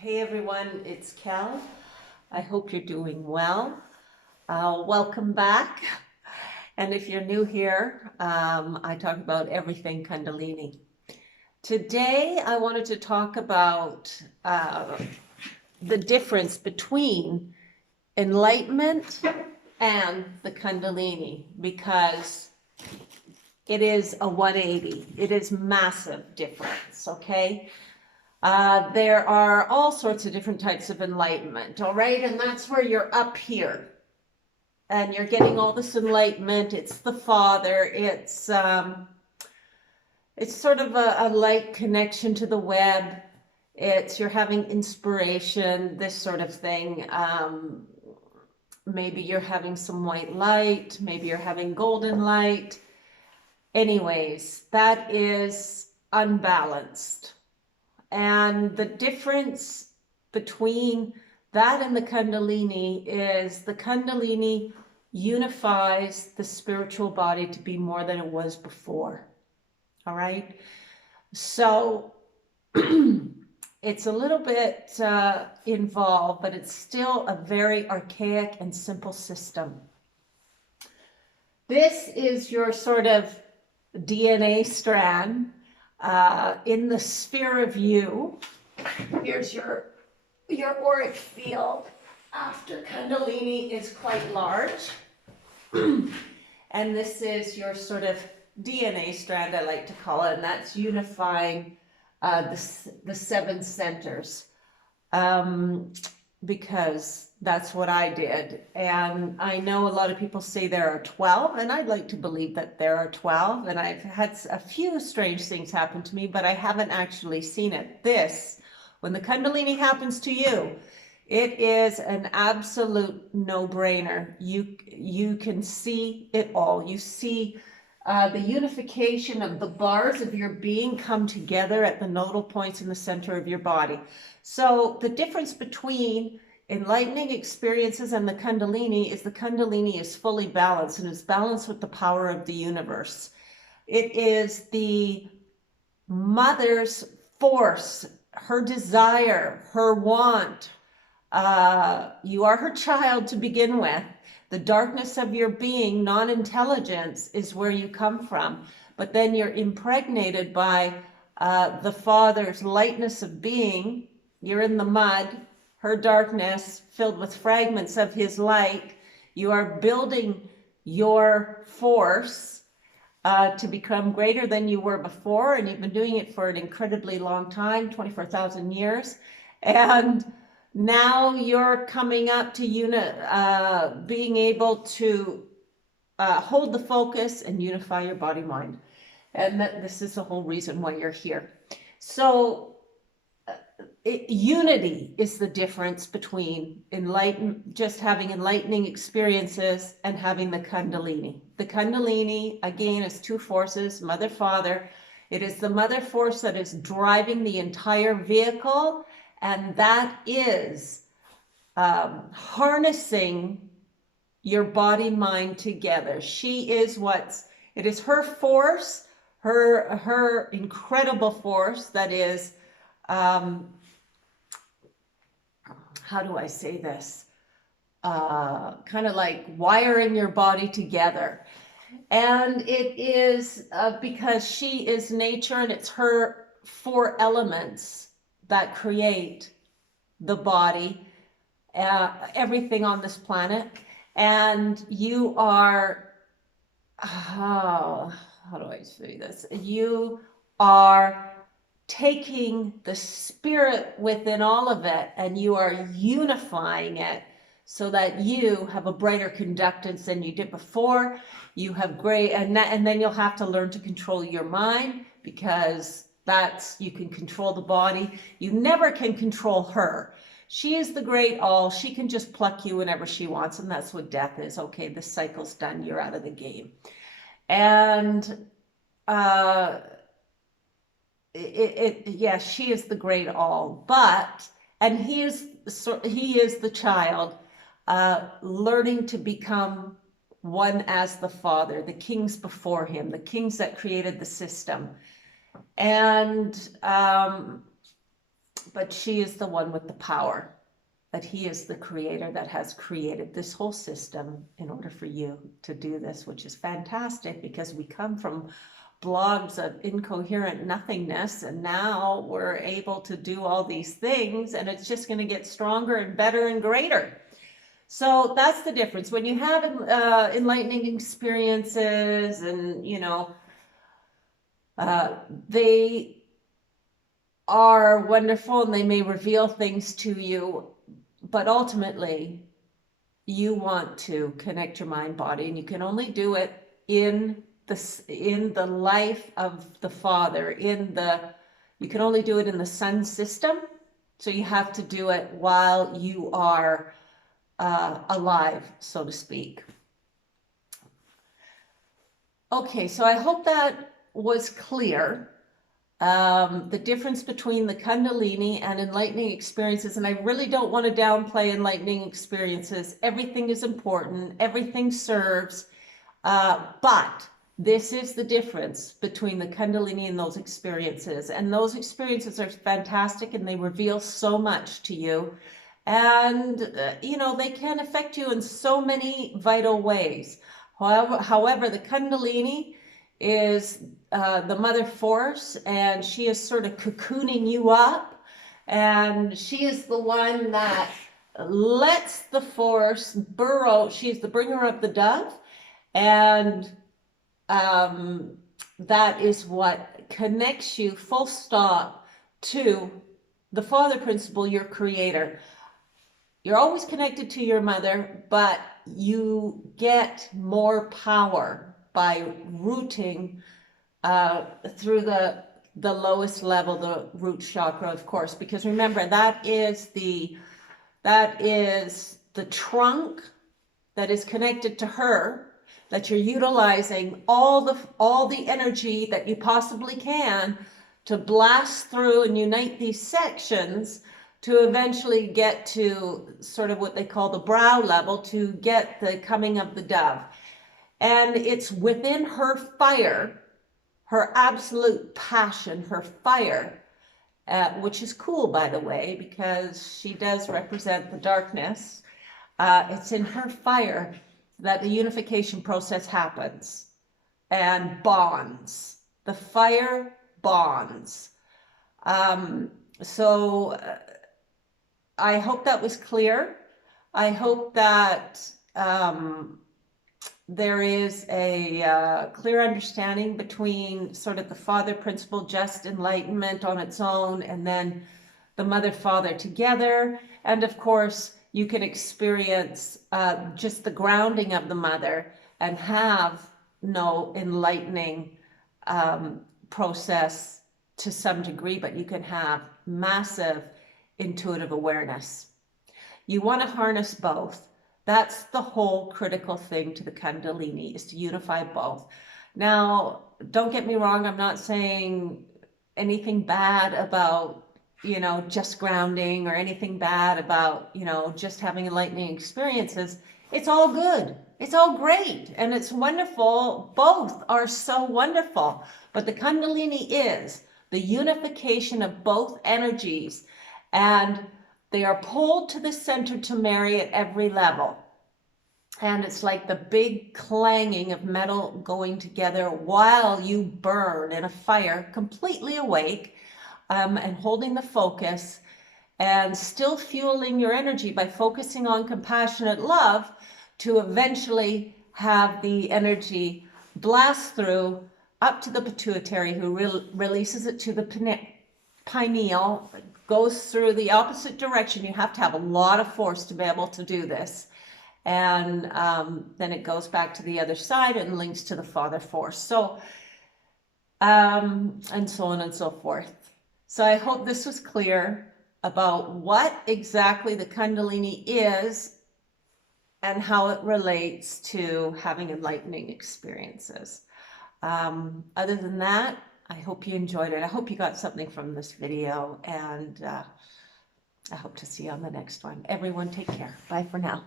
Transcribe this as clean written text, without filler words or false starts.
Hey everyone, it's Cal. I hope you're doing well. Welcome back. And if you're new here, I talk about everything Kundalini. Today, I wanted to talk about the difference between enlightenment and the Kundalini because it is a 180. It is massive difference, okay? There are all sorts of different types of enlightenment, all right? And that's where you're up here and you're getting all this enlightenment. It's the Father. It's sort of a light connection to the web. You're having inspiration, this sort of thing. Maybe you're having some white light. Maybe you're having golden light. Anyways, that is unbalanced. And the difference between that and the Kundalini is the Kundalini unifies the spiritual body to be more than it was before. All right. So it's a little bit involved, but it's still a very archaic and simple system. This is your sort of DNA strand. In the sphere of you, here's your auric field after Kundalini is quite large. And this is your sort of DNA strand, I like to call it, and that's unifying the 7 centers. Because that's what I did. And I know a lot of people say there are 12, and I'd like to believe that there are 12. And I've had a few strange things happen to me, but I haven't actually seen it. When the Kundalini happens to you, it is an absolute no-brainer. You can see it all. You see the unification of the bars of your being come together at the nodal points in the center of your body. So the difference between enlightening experiences and the Kundalini is fully balanced, and is balanced with the power of the universe. It is the mother's force, her desire, her want. You are her child to begin with. The darkness of your being, non-intelligence, is where you come from. But then you're impregnated by the Father's lightness of being. You're in the mud, her darkness, filled with fragments of his light. You are building your force to become greater than you were before. And you've been doing it for an incredibly long time, 24,000 years. And now you're coming up to being able to hold the focus and unify your body mind. And this is the whole reason why you're here. So unity is the difference between just having enlightening experiences and having the Kundalini. The Kundalini, again, is 2 forces, mother, father. It is the mother force that is driving the entire vehicle, and that is harnessing your body mind together. It is her force, her incredible force that is, how do I say this? Kind of like wiring your body together. And it is because she is nature, and it's her 4 elements that create the body, everything on this planet. And you are, how do I say this? You are taking the spirit within all of it, and you are unifying it so that you have a brighter conductance than you did before. You have and then you'll have to learn to control your mind, because you can control the body. You never can control her. She is the great all. She can just pluck you whenever she wants, and that's what death is. Okay, this cycle's done. You're out of the game. And she is the great all. And he is the child, learning to become one as the Father, the kings before him, the kings that created the system. And but she is the one with the power, that he is the creator that has created this whole system in order for you to do this, which is fantastic because we come from blogs of incoherent nothingness, and now we're able to do all these things, and it's just going to get stronger and better and greater. So that's the difference. When you have enlightening experiences, and they are wonderful and they may reveal things to you, but ultimately you want to connect your mind body, and you can only do it in the life of the Father, you can only do it in the sun system. So you have to do it while you are alive, so to speak. Okay, so I hope that was clear. The difference between the Kundalini and enlightening experiences, and I really don't want to downplay enlightening experiences. Everything is important, everything serves, but this is the difference between the Kundalini and those experiences. And those experiences are fantastic, and they reveal so much to you. And, they can affect you in so many vital ways. However, the Kundalini is the mother force, and she is sort of cocooning you up, and she is the one that lets the force burrow. She's the bringer of the dove, and that is what connects you, full stop, to the Father principle, your creator. You're always connected to your mother, but you get more power by rooting through the lowest level, the root chakra, of course, because remember, that is the trunk that is connected to her, that you're utilizing all the energy that you possibly can to blast through and unite these sections to eventually get to sort of what they call the brow level, to get the coming of the dove. And it's within her fire, her absolute passion, her fire, which is cool, by the way, because she does represent the darkness. It's in her fire that the unification process happens and bonds. The fire bonds. So I hope that was clear. I hope that there is a clear understanding between sort of the Father principle, just enlightenment on its own, and then the Mother Father together. And of course, you can experience just the grounding of the Mother and have no enlightening process to some degree, but you can have massive intuitive awareness. You want to harness both. That's the whole critical thing to the Kundalini, is to unify both. Now, don't get me wrong, I'm not saying anything bad about, just grounding, or anything bad about, just having enlightening experiences. It's all good. It's all great. And it's wonderful. Both are so wonderful. But the Kundalini is the unification of both energies, and they are pulled to the center to marry at every level. And it's like the big clanging of metal going together while you burn in a fire, completely awake, and holding the focus, and still fueling your energy by focusing on compassionate love, to eventually have the energy blast through up to the pituitary, who releases it to the pineal, goes through the opposite direction. You have to have a lot of force to be able to do this. And then it goes back to the other side and links to the Father force. So, and so on and so forth. So I hope this was clear about what exactly the Kundalini is and how it relates to having enlightening experiences. Other than that, I hope you enjoyed it. I hope you got something from this video, and I hope to see you on the next one. Everyone, take care. Bye for now.